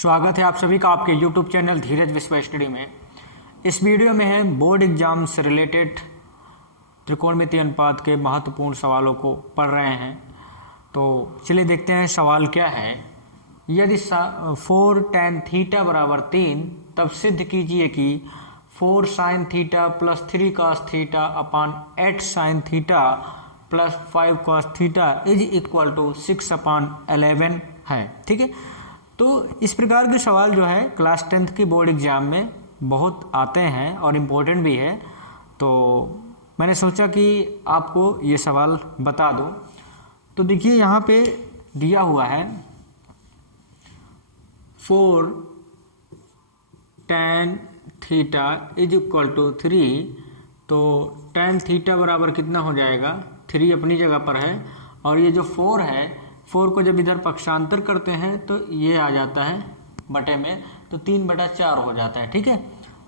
स्वागत है आप सभी का आपके YouTube चैनल धीरज विश्व स्टडी में। इस वीडियो में है बोर्ड एग्जाम से रिलेटेड त्रिकोणमितीय अनुपात के महत्वपूर्ण सवालों को पढ़ रहे हैं। तो चलिए देखते हैं सवाल क्या है। यदि 4 tan थीटा बराबर 3 तब सिद्ध कीजिए कि 4 sin theta plus 3 cos theta upon 8 sin theta plus 5 cos theta is equal to 6 upon 11 है। ठीक है, तो इस प्रकार के सवाल जो है क्लास 10th की बोर्ड एग्ज़ाम में बहुत आते हैं और इम्पोर्टेंट भी है। तो मैंने सोचा कि आपको ये सवाल बता दूं। तो देखिए यहाँ पे दिया हुआ है 4 tan theta is equal to 3। तो tan थीटा बराबर कितना हो जाएगा, 3 अपनी जगह पर है और ये जो 4 है, 4 को जब इधर पक्षांतर करते हैं तो ये आ जाता है बटे में, तो 3/4 हो जाता है। ठीक है,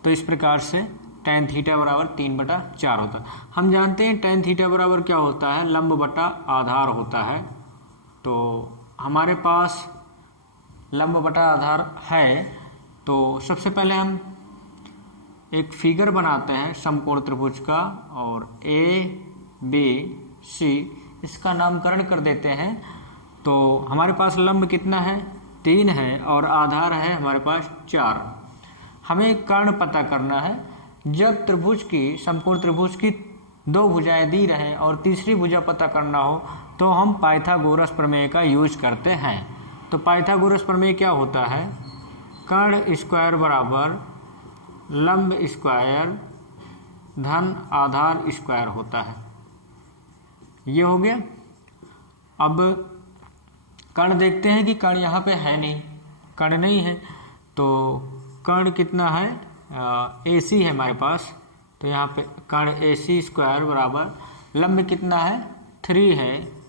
तो इस प्रकार से tan थीटा बराबर 3/4 होता है। हम जानते हैं tan थीटा बराबर क्या होता है, लंब बटा आधार होता है। तो हमारे पास लंब बटा आधार है, तो सबसे पहले हम एक फिगर बनाते हैं समकोण त्रिभुज का और ABC इसका नामकरण कर देते हैं। तो हमारे पास लंब कितना है, 3 है और आधार है हमारे पास 4। हमें कर्ण पता करना है। जब त्रिभुज की समकोण त्रिभुज की 2 भुजाएं दी रहें और तीसरी भुजा पता करना हो तो हम पाइथागोरस प्रमेय का यूज करते हैं। तो पाइथागोरस प्रमेय क्या होता है, कर्ण स्क्वायर बराबर लंब स्क्वायर धन आधार स्क्वायर होता है। ये हो गया। अब कर्ण देखते हैं कि कर्ण यहाँ पे है नहीं, कर्ण नहीं है। तो कर्ण कितना है, AC है हमारे पास। तो यहाँ पे कर्ण AC स्क्वायर बराबर लंब कितना है, 3 है।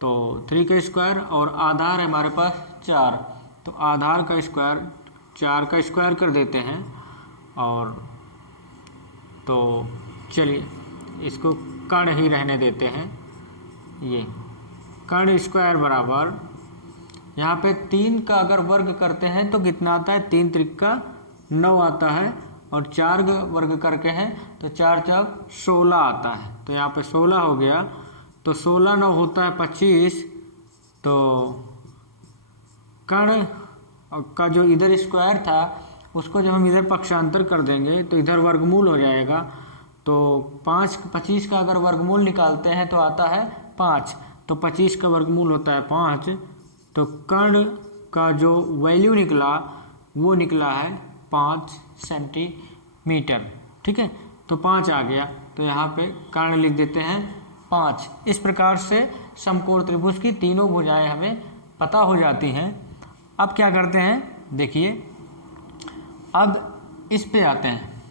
तो 3 का स्क्वायर और आधार है हमारे पास 4। तो आधार का स्क्वायर 4 का स्क्वायर कर देते हैं। और तो चलिए इसको कर्ण ही रहने देते हैं। ये कर्ण स्क्वायर बराबर यहाँ पे 3 का अगर वर्ग करते हैं तो कितना आता है, 3 त्रिका 9 आता है और 4 का वर्ग करके हैं तो 4 चौक 16 आता है। तो यहाँ पे 16 हो गया। तो 16 9 होता है 25। तो कर्ण का जो इधर स्क्वायर था उसको जब हम इधर पक्षांतर कर देंगे तो इधर वर्गमूल हो जाएगा। तो 25 का अगर वर्गमूल निकालते हैं तो आता है 5। तो 25 का वर्गमूल होता है 5। तो कर्ण का जो वैल्यू निकला वो निकला है 5 सेंटीमीटर। ठीक है, तो 5 आ गया। तो यहाँ पे कर्ण लिख देते हैं 5। इस प्रकार से समकोण त्रिभुज की तीनों भुजाएं हमें पता हो जाती हैं। अब क्या करते हैं, देखिए अब इस पे आते हैं।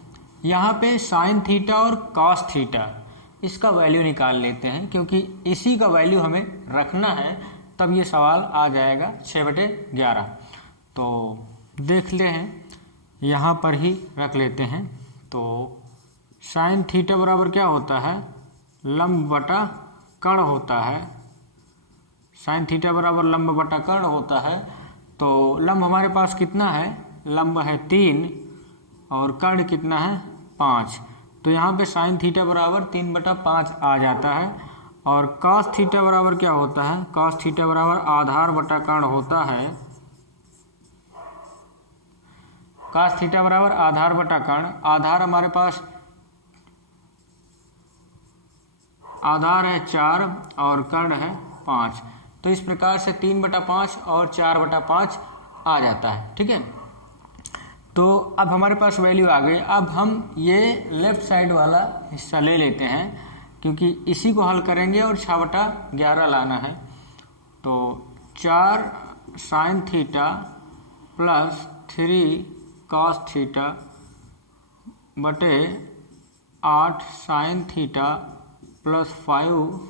यहाँ पे साइन थीटा और कॉस थीटा इसका वैल्यू निकाल लेते हैं, क्योंकि इसी का वैल्यू हमें रखना है, तब ये सवाल आ जाएगा 6/11। तो देख ले हैं, यहाँ पर ही रख लेते हैं। तो साइन थीटा बराबर क्या होता है, लंब बटा कर्ण होता है। साइन थीटा बराबर लंब बटा कर्ण होता है। तो लंब हमारे पास कितना है, लंब है 3 और कर्ण कितना है 5। तो यहाँ पे साइन थीटा बराबर 3/5 आ जाता है। और कॉस थीटा बराबर क्या होता है, कॉस थीटा बराबर आधार बटा कर्ण होता है। कॉस थीटा बराबर आधार बटा कर्ण। आधार हमारे पास आधार है 4 और कर्ण है 5। तो इस प्रकार से 3/5 और 4/5 आ जाता है। ठीक है, तो अब हमारे पास वैल्यू आ गई। अब हम ये लेफ्ट साइड वाला हिस्सा ले लेते हैं, क्योंकि इसी को हल करेंगे और 6/11 लाना है। तो 4 sine theta plus 3 cos theta बटे 8 sine theta plus 5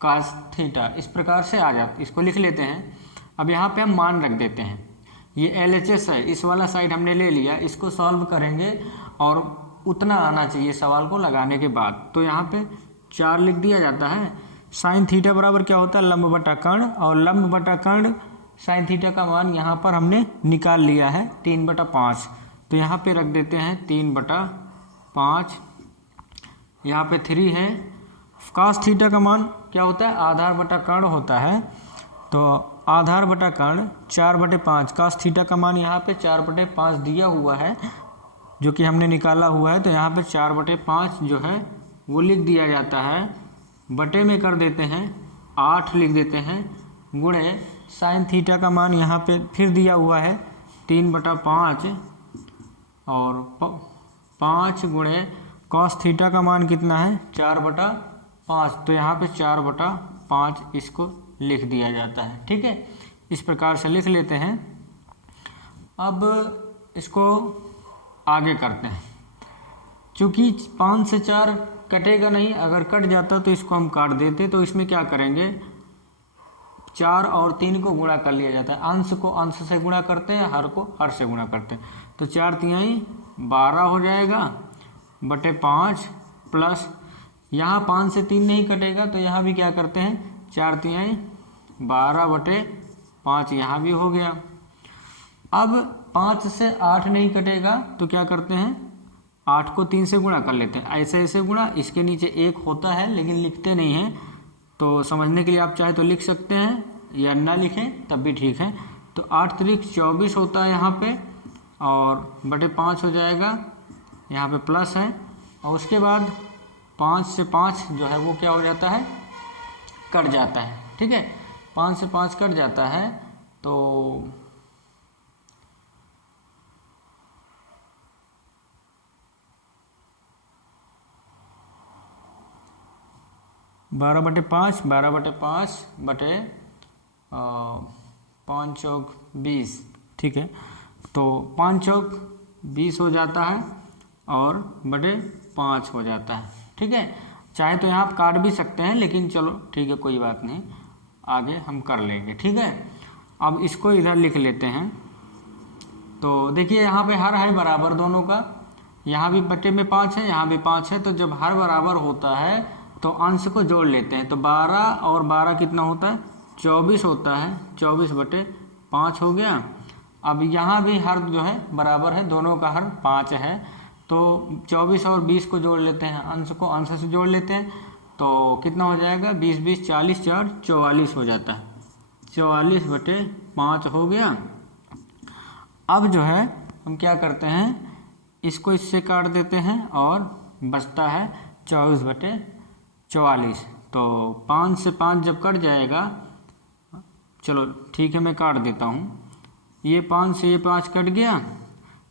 cos theta इस प्रकार से आ जाता। इसको लिख लेते हैं। अब यहाँ पे हम मान रख देते हैं। ये LHS है, इस वाला साइड हमने ले लिया। इसको सॉल्व करेंगे और उतना आना चाहिए सवाल को लगाने के बाद। तो यहाँ पे 4 लिख दिया जाता है। साइन थीटा बराबर क्या होता है, लंब बटा कर्ण, और लंब बटा कर्ण साइन थीटा का मान यहाँ पर हमने निकाल लिया है 3/5। तो यहाँ पे रख देते हैं 3/5। यहाँ पे 3 है। cos थीटा का मान क्या होता है, आधार बटा कर्ण होता है। तो आधार बटा कर्ण 4/5। cos थीटा का मान यहाँ पे 4/5 दिया हुआ है जो कि हमने निकाला हुआ है। तो यहाँ पे 4/5 जो है वो लिख दिया जाता है, बटे में कर देते हैं 8 लिख देते हैं, गुणे साइन थीटा का मान यहाँ पे फिर दिया हुआ है 3/5 और 5 गुणे कॉस थीटा का मान कितना है 4/5। तो यहाँ पे 4/5 इसको लिख दिया जाता है। ठीक है, इस प्रकार से लिख लेते हैं। अब इसको आगे करते हैं। चूँकि 5 से 4 कटेगा नहीं, अगर कट जाता तो इसको हम काट देते। तो इसमें क्या करेंगे, 4 और 3 को गुणा कर लिया जाता है। अंश को अंश से गुणा करते हैं, हर को हर से गुणा करते हैं। तो 4 तिहाई 12 हो जाएगा बटे 5 प्लस यहाँ 5 से 3 नहीं कटेगा तो यहाँ भी क्या करते हैं 4 तिहाई 12 बटे 5 यहाँ भी हो गया। अब 5 से 8 नहीं कटेगा तो क्या करते हैं 8 को 3 से गुणा कर लेते हैं। ऐसे ऐसे गुणा, इसके नीचे 1 होता है लेकिन लिखते नहीं हैं, तो समझने के लिए आप चाहे तो लिख सकते हैं या ना लिखें तब भी ठीक है। तो 8 त्रिक 24 होता है यहाँ पे और बटे 5 हो जाएगा, यहाँ पे प्लस है। और उसके बाद 5 से 5 जो है वो क्या हो जाता है, कट जाता है। ठीक है, 5 से 5 कट जाता है तो 12/5 12/5 बटे 5 चौक 20। ठीक है, तो 5 चौक 20 हो जाता है और बटे 5 हो जाता है। ठीक है, चाहे तो यहाँ आप काट भी सकते हैं लेकिन चलो ठीक है कोई बात नहीं, आगे हम कर लेंगे। ठीक है, अब इसको इधर लिख लेते हैं। तो देखिए यहाँ पे हर है बराबर दोनों का, यहाँ भी बटे में 5 है, यहाँ भी 5 है। तो जब हर बराबर होता है तो अंश को जोड़ लेते हैं। तो 12 और 12 कितना होता है 24 होता है, 24/5 हो गया। अब यहाँ भी हर जो है बराबर है, दोनों का हर 5 है। तो 24 और 20 को जोड़ लेते हैं, अंश को अंश से जोड़ लेते हैं। तो कितना हो जाएगा 20 20 40 4 44 हो जाता है, 44/5 हो गया। अब जो है हम क्या करते हैं, इसको इससे काट देते हैं और बचता है 24/44। तो 5 से 5 जब कट जाएगा, चलो ठीक है मैं काट देता हूँ। ये 5 से ये 5 कट गया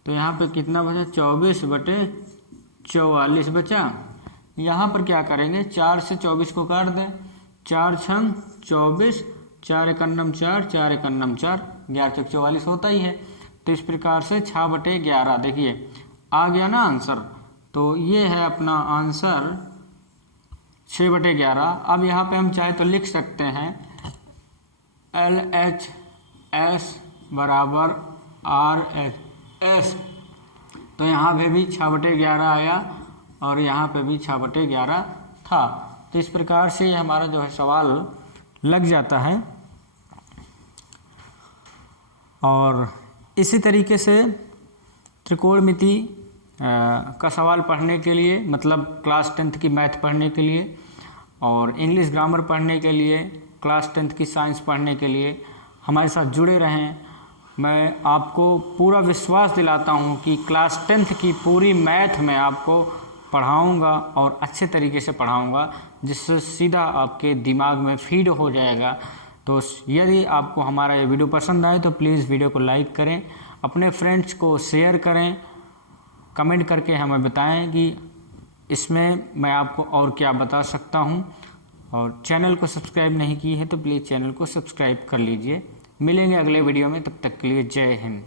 तो यहाँ पे कितना बचा 24/44 बचा। यहाँ पर क्या करेंगे 4 से 24 को काट दें, 4 छंग 24, 4 एकन्नम 4, 4 एकन्नम 4, 11 चौक 44 होता ही है। तो इस प्रकार से 6/11 देखिए आ गया ना आंसर। तो ये है अपना आंसर 6/11। अब यहाँ पे हम चाहे तो लिख सकते हैं LHS बराबर RHS। तो यहाँ पे भी 6/11 आया और यहाँ पे भी 6/11 था। तो इस प्रकार से हमारा जो है सवाल लग जाता है। और इसी तरीके से त्रिकोणमिति का सवाल पढ़ने के लिए, मतलब क्लास 10th की मैथ पढ़ने के लिए और इंग्लिश ग्रामर पढ़ने के लिए, क्लास 10th की साइंस पढ़ने के लिए हमारे साथ जुड़े रहें। मैं आपको पूरा विश्वास दिलाता हूं कि क्लास 10th की पूरी मैथ मैं आपको पढ़ाऊंगा और अच्छे तरीके से पढ़ाऊंगा, जिससे सीधा आपके दिमाग में फीड हो जाएगा। तो यदि आपको हमारा ये वीडियो पसंद आए तो प्लीज़ वीडियो को लाइक करें, अपने फ्रेंड्स को शेयर करें, कमेंट करके हमें बताएं कि इसमें मैं आपको और क्या बता सकता हूं। और चैनल को सब्सक्राइब नहीं की है तो प्लीज़ चैनल को सब्सक्राइब कर लीजिए। मिलेंगे अगले वीडियो में, तब तक के लिए जय हिंद।